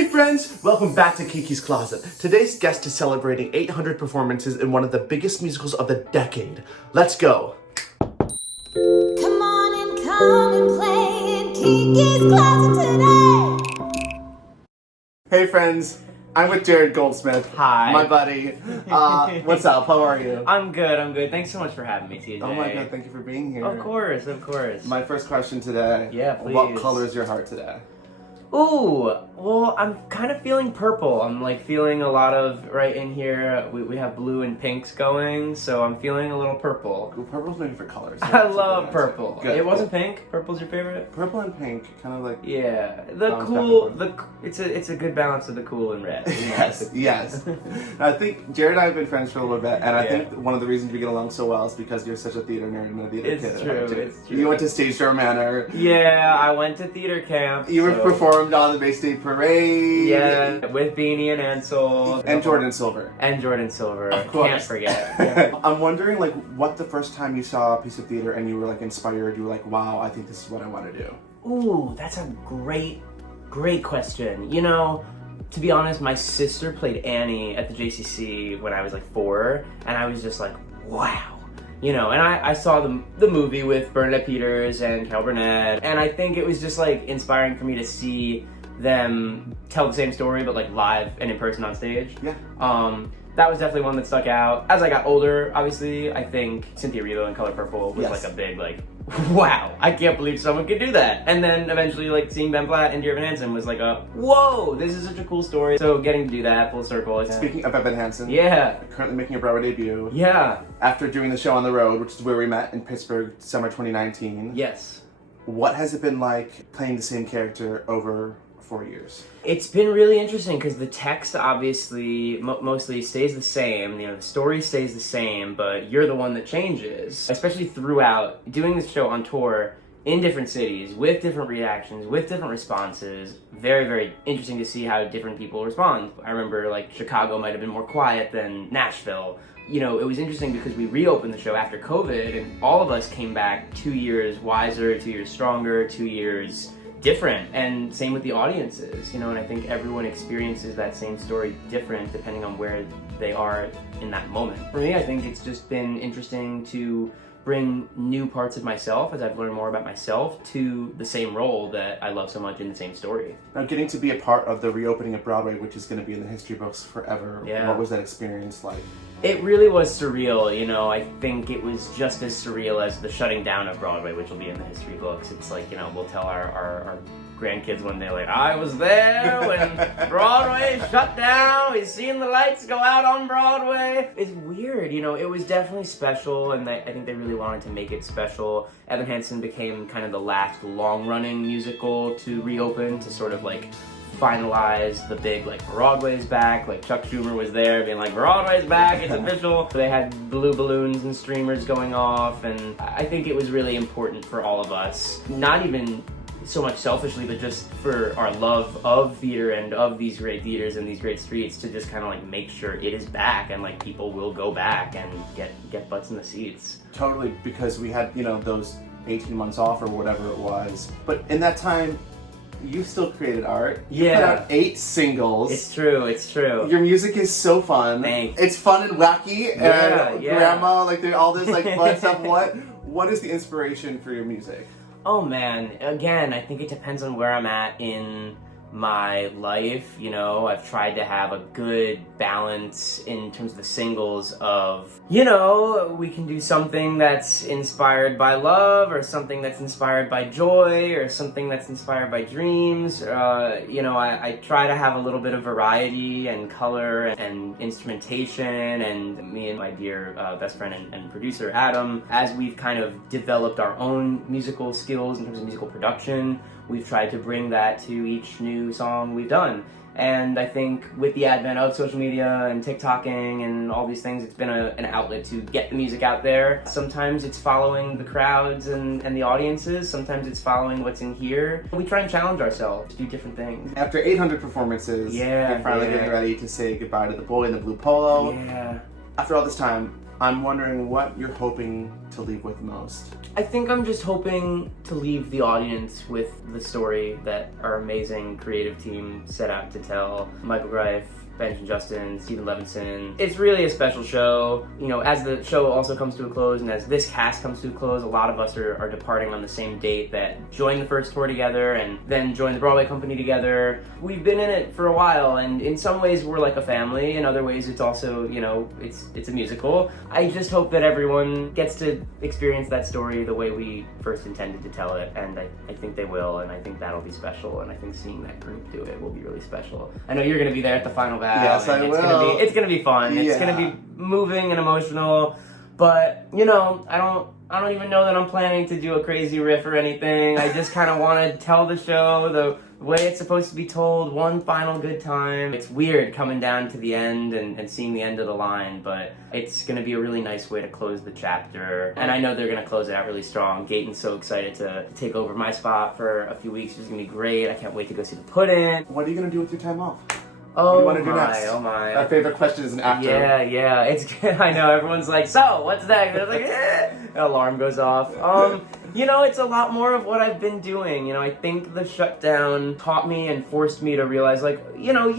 Hey friends, welcome back to Kiki's Closet. Today's guest is celebrating 800 performances in one of the biggest musicals of the decade. Let's go. Come on and come and play in Kiki's Closet today. Hey friends, I'm with Jared Goldsmith. Hi. My buddy. What's up? How are you? I'm good. Thanks so much for having me, TJ. Oh my god, thank you for being here. Of course. My first question today. Yeah, please. What color is your heart today? Ooh, well, I'm kind of feeling purple. I'm like feeling a lot of, right in here, we have blue and pinks going, so I'm feeling a little purple. Well, purple's maybe for colors. So I love purple. Good. It wasn't pink? Purple's your favorite? Purple and pink, kind of like... Yeah, it's a good balance of the cool and red. Yes. I think Jared and I have been friends for a little bit, and I Yeah. think one of the reasons we get along so well is because you're such a theater nerd and a theater It's kid. true, it's true. You went to Stage Door Manor. Yeah, I went to theater camp. You were so- performed on the Bay State Parade. Yeah, with Beanie and Ansel. And Jordan Silver. And Jordan Silver. Of course. Can't forget. Yeah. I'm wondering, like, what the first time you saw a piece of theater and you were, like, inspired, you were like, wow, I think this is what I want to do. Ooh, that's a great question. You know, to be honest, my sister played Annie at the JCC when I was like 4, and I was just like, wow. You know, and I saw the movie with Bernadette Peters and Carol Burnett, and I think it was just like inspiring for me to see them tell the same story, but like live and in person on stage. Yeah. That was definitely one that stuck out. As I got older, obviously, I think Cynthia Erivo in Color Purple was like a big like, wow, I can't believe someone could do that. And then eventually like seeing Ben Platt and Dear Evan Hansen was like a, whoa, this is such a cool story. So getting to do that full circle. Speaking of Evan Hansen. Yeah. Currently making a Broadway debut. Yeah. After doing the show on the road, which is where we met in Pittsburgh, summer 2019. Yes. What has it been like playing the same character over 4 years? It's been really interesting because the text obviously mostly stays the same, you know, the story stays the same, but you're the one that changes. Especially throughout doing this show on tour in different cities with different reactions, with different responses. Very, very interesting to see how different people respond. I remember like Chicago might have been more quiet than Nashville. You know, it was interesting because we reopened the show after COVID and all of us came back 2 years wiser, 2 years stronger, 2 years different, and same with the audiences, you know, and I think everyone experiences that same story different depending on where they are in that moment. For me, I think it's just been interesting to bring new parts of myself as I've learned more about myself to the same role that I love so much in the same story. Now, getting to be a part of the reopening of Broadway, which is going to be in the history books forever, Yeah. What was that experience like? It really was surreal, you know. I think it was just as surreal as the shutting down of Broadway, which will be in the history books. It's like, you know, we'll tell our grandkids one day, like, I was there when Broadway shut down, we've seen the lights go out on Broadway. It's weird, you know, it was definitely special, and I think they really wanted to make it special. Evan Hansen became kind of the last long-running musical to reopen, to sort of like finalize the big like Broadway's back. Like Chuck Schumer was there being like, Broadway's back, it's official. They had blue balloons and streamers going off, and I think it was really important for all of us, not even so much selfishly, but just for our love of theater and of these great theaters and these great streets, to just kind of like make sure it is back and like people will go back and get butts in the seats. Totally, because we had, you know, those 18 months off or whatever it was. But in that time, you still created art. You put out 8 singles. It's true. Your music is so fun. Thanks. It's fun and wacky, and Yeah. grandma, like there's all this like fun stuff. What is the inspiration for your music? Oh man, again, I think it depends on where I'm at in my life. You know, I've tried to have a good balance in terms of the singles of, you know, we can do something that's inspired by love, or something that's inspired by joy, or something that's inspired by dreams. You know, I try to have a little bit of variety and color and instrumentation, and me and my dear best friend and producer Adam, as we've kind of developed our own musical skills in terms of musical production, we've tried to bring that to each new song we've done. And I think with the advent of social media and TikToking and all these things, it's been an outlet to get the music out there. Sometimes it's following the crowds and the audiences. Sometimes it's following what's in here. We try and challenge ourselves to do different things. After 800 performances, you're finally getting ready to say goodbye to the boy in the blue polo. Yeah. After all this time, I'm wondering what you're hoping to leave with most. I think I'm just hoping to leave the audience with the story that our amazing creative team set out to tell. Michael Greif, Benjamin Justin, Stephen Levinson. It's really a special show. You know, as the show also comes to a close and as this cast comes to a close, a lot of us are departing on the same date that joined the first tour together and then joined the Broadway company together. We've been in it for a while, and in some ways we're like a family. In other ways it's also, you know, it's a musical. I just hope that everyone gets to experience that story the way we first intended to tell it, and I think they will, and I think that'll be special, and I think seeing that group do it will be really special. I know you're gonna be there at the final battle. Yes, I will. It's gonna be fun. It's gonna be moving and emotional. But you know, I don't even know that I'm planning to do a crazy riff or anything. I just kind of want to tell the show the way it's supposed to be told, one final good time. It's weird coming down to the end and seeing the end of the line, but it's gonna be a really nice way to close the chapter. And I know they're gonna close it out really strong. Gaten's so excited to take over my spot for a few weeks. It's gonna be great. I can't wait to go see the Put-In. What are you gonna do with your time off? Oh, what do you want to do next? Oh my! Our favorite question is an actor. Yeah, it's good. I know everyone's like, so what's next? I was like, alarm goes off. You know, it's a lot more of what I've been doing. You know, I think the shutdown taught me and forced me to realize, like, you know,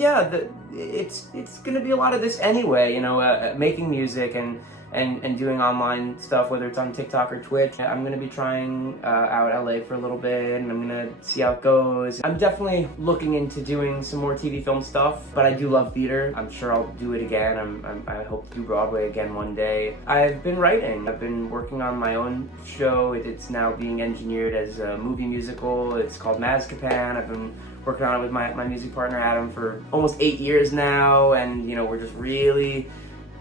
it's gonna be a lot of this anyway. You know, making music and doing online stuff, whether it's on TikTok or Twitch. I'm gonna be trying out LA for a little bit, and I'm gonna see how it goes. I'm definitely looking into doing some more TV film stuff, but I do love theater. I'm sure I'll do it again. I hope to do Broadway again one day. I've been writing. I've been working on my own show. It's now being engineered as a movie musical. It's called Mazkapan. I've been working on it with my music partner Adam for almost 8 years now, and you know, we're just really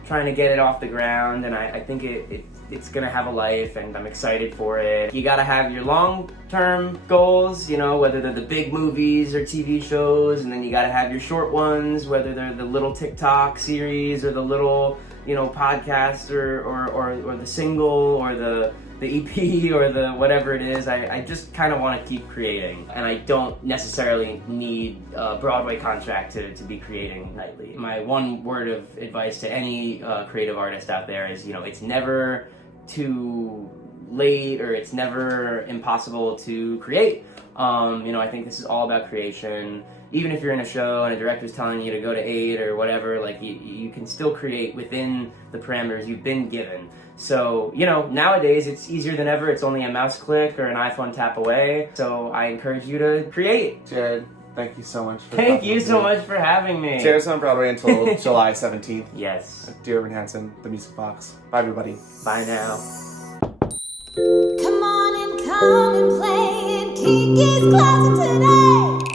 trying to get it off the ground, and I think it's gonna have a life, and I'm excited for it. You gotta have your long-term goals, you know, whether they're the big movies or TV shows, and then you gotta have your short ones, whether they're the little TikTok series or the little, you know, podcast or the single or the EP or the whatever it is. I just kind of want to keep creating, and I don't necessarily need a Broadway contract to be creating nightly. My one word of advice to any creative artist out there is, you know, it's never too late or it's never impossible to create. You know, I think this is all about creation. Even if you're in a show and a director's telling you to go to 8 or whatever, like you can still create within the parameters you've been given. So, you know, nowadays it's easier than ever. It's only a mouse click or an iPhone tap away. So I encourage you to create. Jared, thank you so much for Thank you so much for having me. Jared's on Broadway until July 17th. Yes. Dear Hansen, The Music Box. Bye, everybody. Bye now. Come on and come and play in Kiki's closet today.